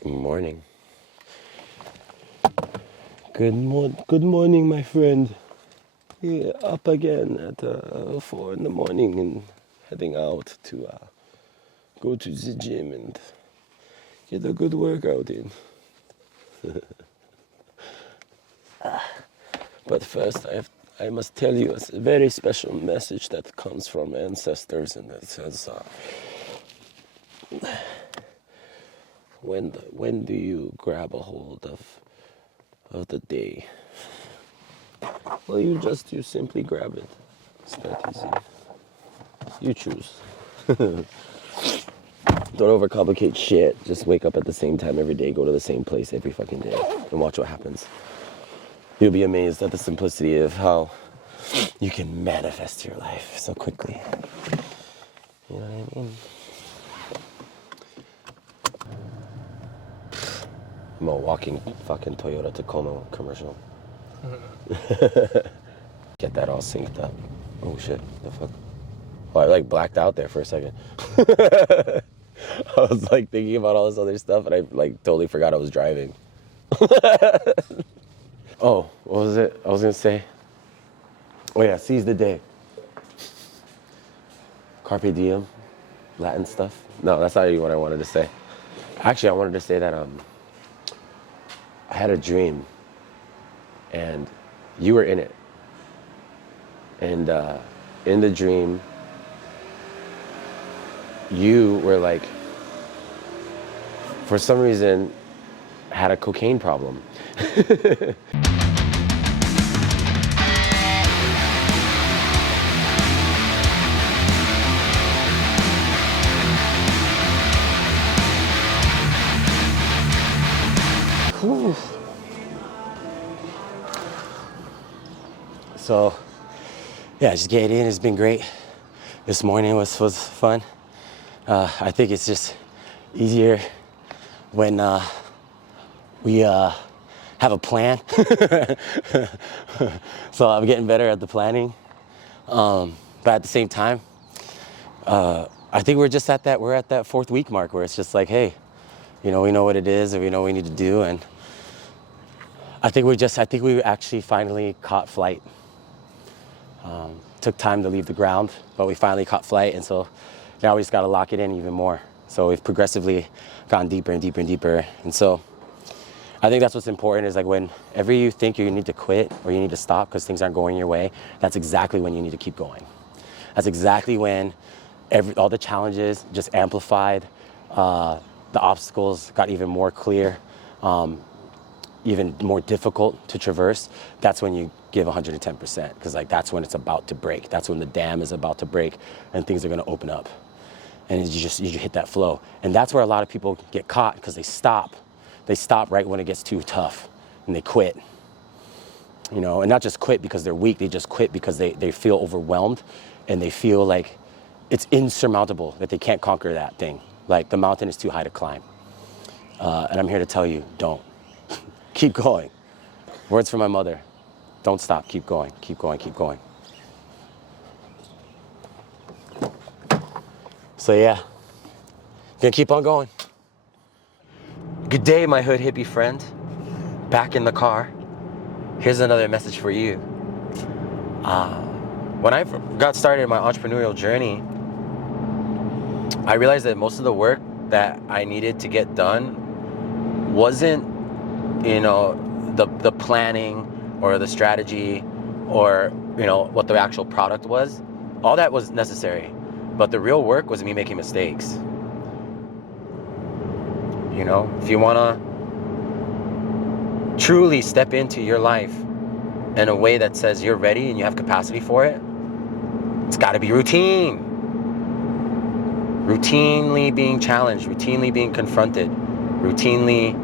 Good morning. Good morning, my friend. Yeah, up again at 4 in the morning and heading out to go to the gym and get a good workout in. But first, I must tell you a very special message that comes from ancestors, and it says, when do you grab a hold of the day? Well, you simply grab it. It's that easy. You choose. Don't overcomplicate shit. Just wake up at the same time every day, go to the same place every fucking day, and watch what happens. You'll be amazed at the simplicity of how you can manifest your life so quickly. You know what I mean? I'm a walking fucking Toyota Tacoma commercial. Get that all synced up. Oh shit, the fuck? Oh, I like blacked out there for a second. I was like thinking about all this other stuff and I like totally forgot I was driving. Oh, what was it? I was gonna say, oh yeah, seize the day. Carpe diem, Latin stuff. No, that's not even what I wanted to say. Actually, I wanted to say that I had a dream and you were in it. And in the dream, you were like, for some reason, had a cocaine problem. So, yeah, just get in. It's been great. This morning was fun. I think it's just easier when we have a plan. So I'm getting better at the planning. But at the same time, I think we're at that 4th week mark where it's just like, hey, you know, we know what it is and we know what we need to do. And I think we actually finally caught flight. Took time to leave the ground, but we finally caught flight. And so now we just got to lock it in even more. So we've progressively gone deeper and deeper and deeper. And so I think that's what's important is like whenever you think you need to quit or you need to stop because things aren't going your way, that's exactly when you need to keep going. That's exactly when all the challenges just amplified, the obstacles got even more clear, even more difficult to traverse. That's when you give 110% because like that's when it's about to break. That's when the dam is about to break and things are going to open up. And you hit that flow. And that's where a lot of people get caught because they stop. They stop right when it gets too tough and they quit. You know, and not just quit because they're weak, they just quit because they feel overwhelmed and they feel like it's insurmountable, that they can't conquer that thing. Like the mountain is too high to climb. And I'm here to tell you, don't. Keep going. Words from my mother. Don't stop, keep going, keep going, keep going. So yeah, gonna keep on going. Good day, my hood hippie friend. Back in the car. Here's another message for you. When I got started in my entrepreneurial journey, I realized that most of the work that I needed to get done wasn't, you know, the planning or the strategy or, you know, what the actual product was. All that was necessary. But the real work was me making mistakes. You know, if you want to truly step into your life in a way that says you're ready and you have capacity for it, it's got to be routine. Routinely being challenged, routinely being confronted, routinely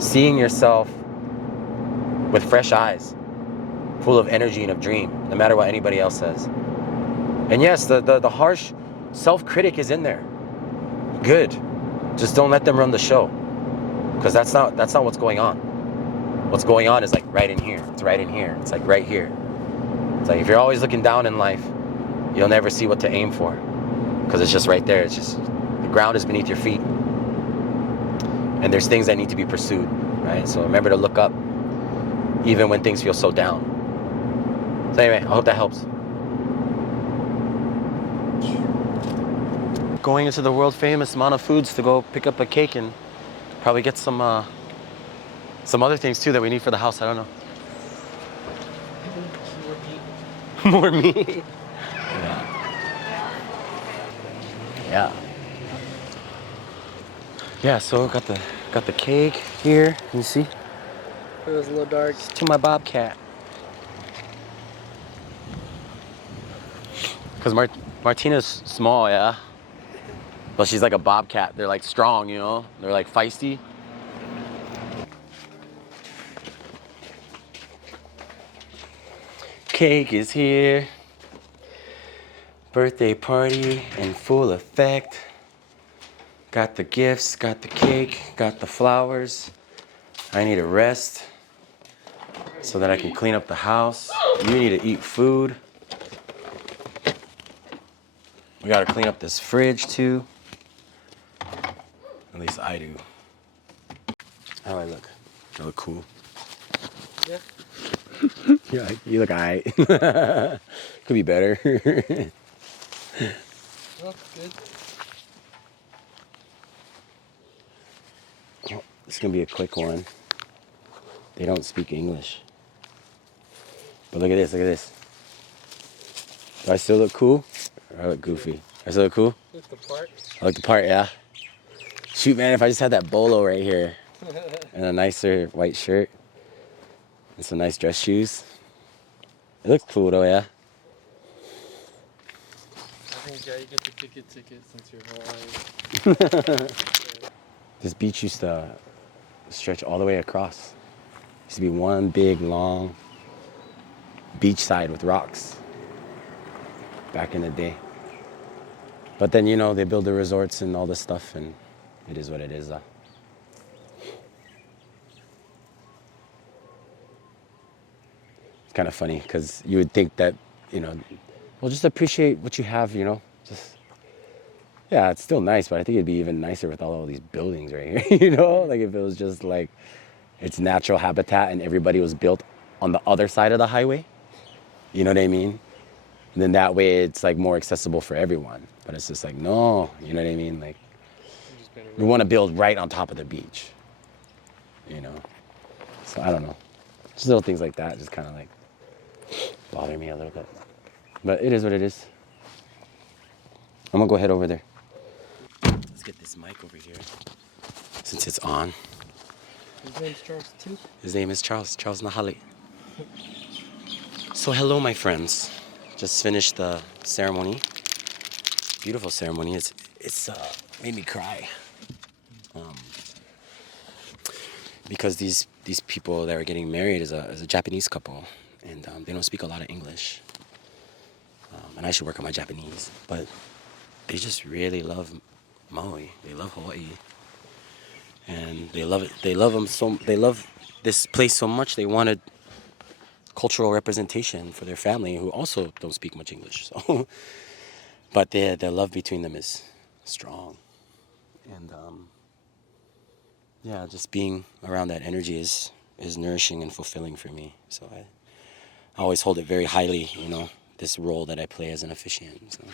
seeing yourself with fresh eyes, full of energy and of dream, no matter what anybody else says. And yes, the harsh self-critic is in there. Good. Just don't let them run the show. Because that's not what's going on. What's going on is like right in here. It's right in here. It's like right here. It's like if you're always looking down in life, you'll never see what to aim for. Because it's just right there. It's just, the ground is beneath your feet. And there's things that need to be pursued, right? So remember to look up even when things feel so down. So anyway, I hope that helps. Going into the world famous Amount of Foods to go pick up a cake and probably get some other things too that we need for the house. I don't know. More meat. Yeah. Yeah, so got the cake here. Can you see? It was a little dark. It's to my bobcat. Cause Martina's small, yeah. But she's like a bobcat. They're like strong, you know? They're like feisty. Cake is here. Birthday party in full effect. Got the gifts, got the cake, got the flowers. I need a rest so that I can clean up the house. You need to eat food. We gotta clean up this fridge too. At least I do. How do I look? I look cool. Yeah. Yeah, you look alright. Could be better. Well, good. Oh, it's gonna be a quick one. They don't speak English. But look at this, look at this. Do I still look cool? Or I look goofy? I still look cool? Look the part. I look the part, yeah. Shoot, man, if I just had that bolo right here and a nicer white shirt and some nice dress shoes. It looks cool though, yeah. I think, yeah, you get the ticket since you're Hawaiian. This beach used to stretch all the way across. Used to be one big, long beach side with rocks back in the day. But then, you know, they build the resorts and all this stuff, and it is what it is. It's kind of funny because you would think that, you know, well, just appreciate what you have, you know. Just, yeah, it's still nice, but I think it'd be even nicer with all these buildings right here, you know? Like if it was just like its natural habitat and everybody was built on the other side of the highway. You know what I mean? And then that way it's like more accessible for everyone. But it's just like, no, you know what I mean? Like, we want to build right on top of the beach, you know? So I don't know. Just little things like that just kind of like bother me a little bit. But it is what it is. I'm gonna go head over there. Let's get this mic over here since it's on. His name's Charles too? His name is Charles Nahali. So hello, my friends. Just finished the ceremony. Beautiful ceremony. It's made me cry. Because these people that are getting married is a Japanese couple, and they don't speak a lot of English. And I should work on my Japanese, but they just really love Maui. They love Hawaii, and they love it. They love this place so much. They wanted cultural representation for their family, who also don't speak much English. So, but the love between them is strong, and yeah, just being around that energy is nourishing and fulfilling for me. So I always hold it very highly, you know, this role that I play as an officiant. So.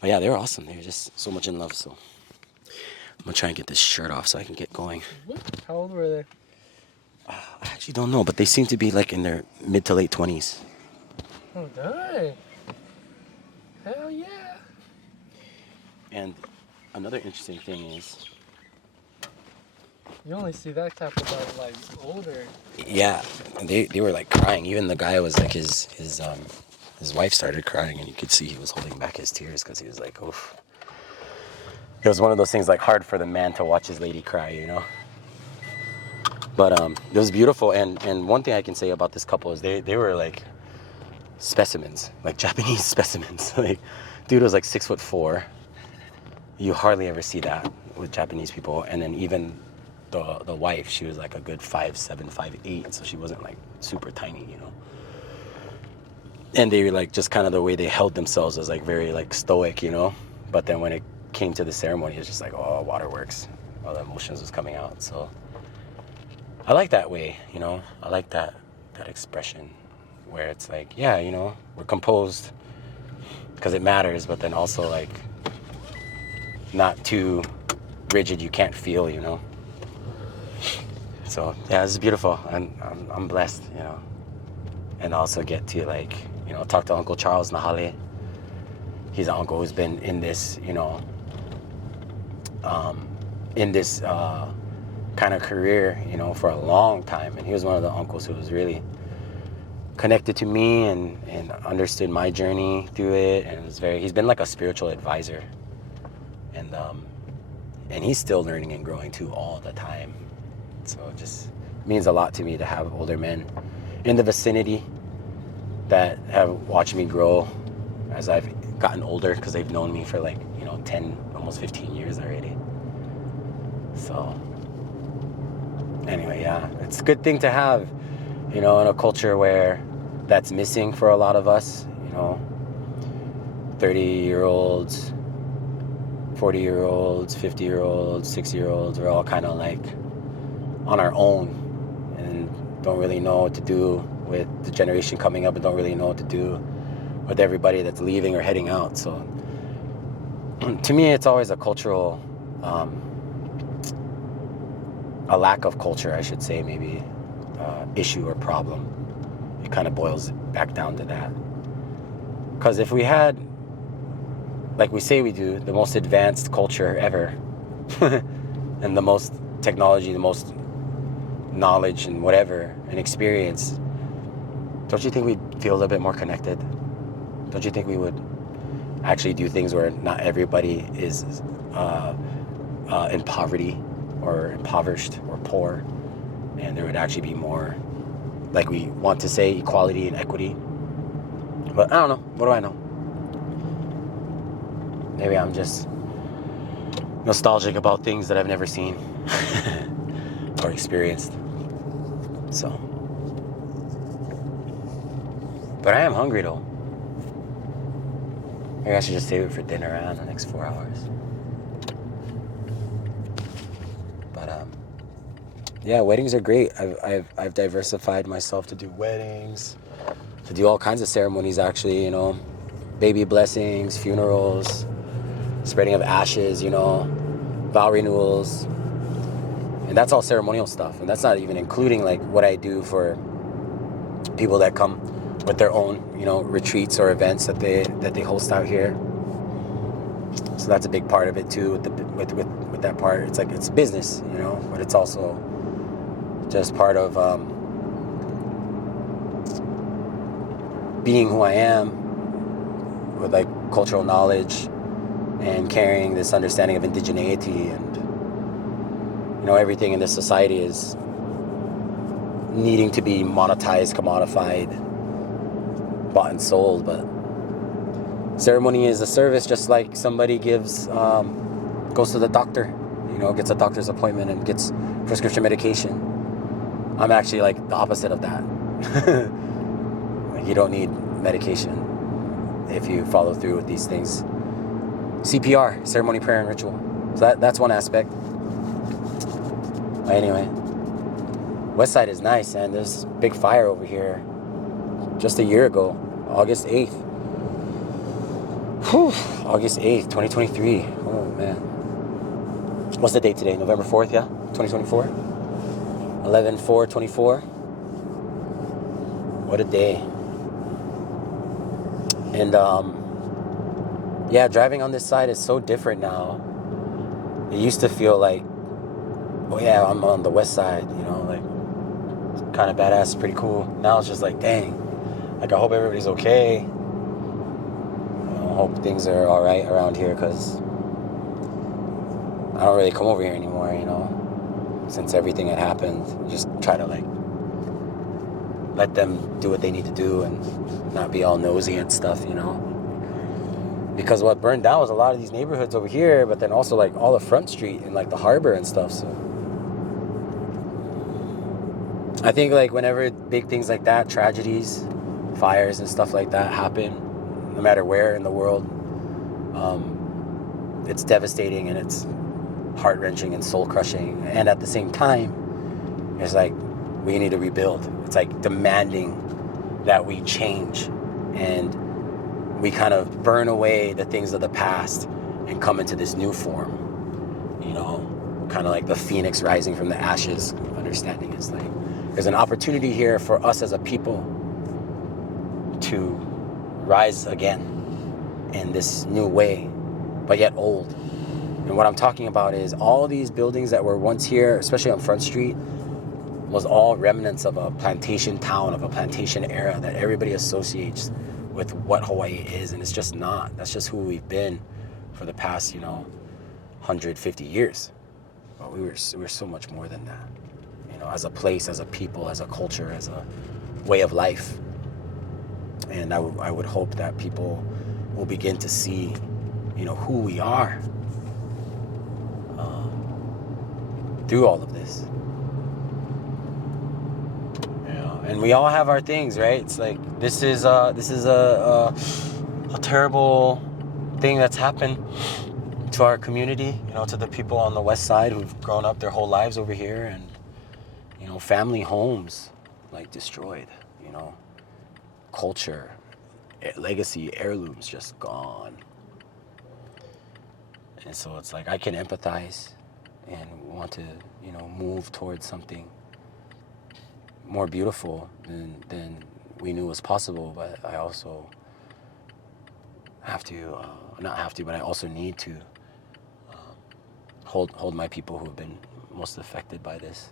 But yeah, they were awesome. They were just so much in love. So I'm gonna try and get this shirt off so I can get going. How old were they? I actually don't know, but they seem to be like in their mid to late 20s. Oh, dang. Hell yeah. And another interesting thing is, you only see that type of like older. yeah, they were like crying. Even the guy was like his wife started crying, and you could see he was holding back his tears because he was like, oof. It was one of those things like hard for the man to watch his lady cry, you know. But it was beautiful, and one thing I can say about this couple is they were like specimens, like Japanese specimens. Like, dude was like 6'4". You hardly ever see that with Japanese people. And then even the wife, she was like a good 5'7", 5'8", so she wasn't like super tiny, you know. And they were like just kind of the way they held themselves was like very like stoic, you know. But then when it came to the ceremony, it's just like, oh, waterworks. all the emotions was coming out. So I like that way, you know. I like that expression where it's like, yeah, you know, we're composed because it matters, but then also like not too rigid. You can't feel, you know. So yeah, this is beautiful, and I'm blessed, you know, and also get to like, you know, talk to Uncle Charles Nahale. He's an uncle who's been in this, you know, in this kind of career, you know, for a long time, and he was one of the uncles who was really connected to me and understood my journey through it, and he's been like a spiritual advisor, and he's still learning and growing too all the time. So it just means a lot to me to have older men in the vicinity that have watched me grow as I've gotten older, because they've known me for like, you know, 10, almost 15 years already. So anyway, yeah, it's a good thing to have, you know, in a culture where that's missing for a lot of us, you know, 30-year-olds, 40-year-olds, 50-year-olds, 60-year-olds, we're all kind of like on our own and don't really know what to do with the generation coming up, and don't really know what to do with everybody that's leaving or heading out. So to me, it's always a cultural, a lack of culture, I should say, maybe, issue or problem. It kind of boils back down to that. Because if we had, like we say we do, the most advanced culture ever, and the most technology, the most knowledge and whatever, and experience, don't you think we'd feel a little bit more connected? Don't you think we would actually do things where not everybody is in poverty or impoverished or poor, and there would actually be more, like we want to say, equality and equity? But I don't know. What do I know? Maybe I'm just nostalgic about things that I've never seen or experienced. So, but I am hungry though. Maybe I should just save it for dinner in the next 4 hours. But yeah, weddings are great. I've diversified myself to do weddings, to do all kinds of ceremonies actually, you know, baby blessings, funerals, spreading of ashes, you know, vow renewals. And that's all ceremonial stuff. And that's not even including like what I do for people that come with their own, you know, retreats or events that they host out here. So that's a big part of it too. With that part, it's like it's business, you know, but it's also just part of being who I am, with like cultural knowledge and carrying this understanding of indigeneity, and you know, everything in this society is needing to be monetized, commodified, bought and sold. But ceremony is a service, just like somebody goes to the doctor, you know, gets a doctor's appointment and gets prescription medication. I'm actually like the opposite of that. You don't need medication if you follow through with these things. CPR, ceremony, prayer, and ritual. So that's one aspect. Anyway, West Side is nice, and there's a big fire over here just a year ago, August 8th. Whew, August 8th, 2023. Oh, man. What's the date today? November 4th, yeah? 2024? 11/4/24. What a day. And, yeah, driving on this side is so different now. It used to feel like, oh yeah, I'm on the west side, you know, like, kind of badass, pretty cool. Now it's just like, dang, like, I hope everybody's okay. I hope things are all right around here, because I don't really come over here anymore, you know, since everything had happened. Just try to, like, let them do what they need to do and not be all nosy and stuff, you know. Because what burned down was a lot of these neighborhoods over here, but then also, like, all the Front Street and, like, the harbor and stuff, so I think, like, whenever big things like that, tragedies, fires and stuff like that happen, no matter where in the world, it's devastating, and it's heart-wrenching and soul-crushing. And at the same time, it's like we need to rebuild. It's like demanding that we change and we kind of burn away the things of the past and come into this new form. You know, kind of like the phoenix rising from the ashes. Understanding is like there's an opportunity here for us as a people to rise again in this new way, but yet old. And what I'm talking about is all these buildings that were once here, especially on Front Street, was all remnants of a plantation town, of a plantation era that everybody associates with what Hawaii is, and it's just not. That's just who we've been for the past, 150 years. But we're so much more than that. As a place, as a people, as a culture, as a way of life. And I would hope that people will begin to see, who we are through all of this. And we all have our things, right? It's like this is a terrible thing that's happened to our community, to the people on the west side who've grown up their whole lives over here, and family homes like destroyed, culture, legacy, heirlooms just gone. And so it's like I can empathize and want to, move towards something more beautiful than we knew was possible. But I also have to, but I also need to hold my people who have been most affected by this.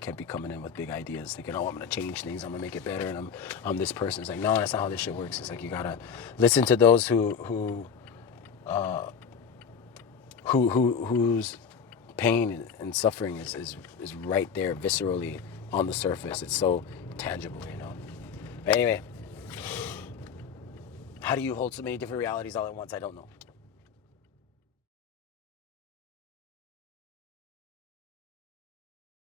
Can't be coming in with big ideas thinking, I'm gonna change things, I'm gonna make it better, and I'm this person. It's like, no, that's not how this shit works. It's like you gotta listen to those whose pain and suffering is right there viscerally on the surface. It's so tangible, But anyway, how do you hold so many different realities all at once? I don't know.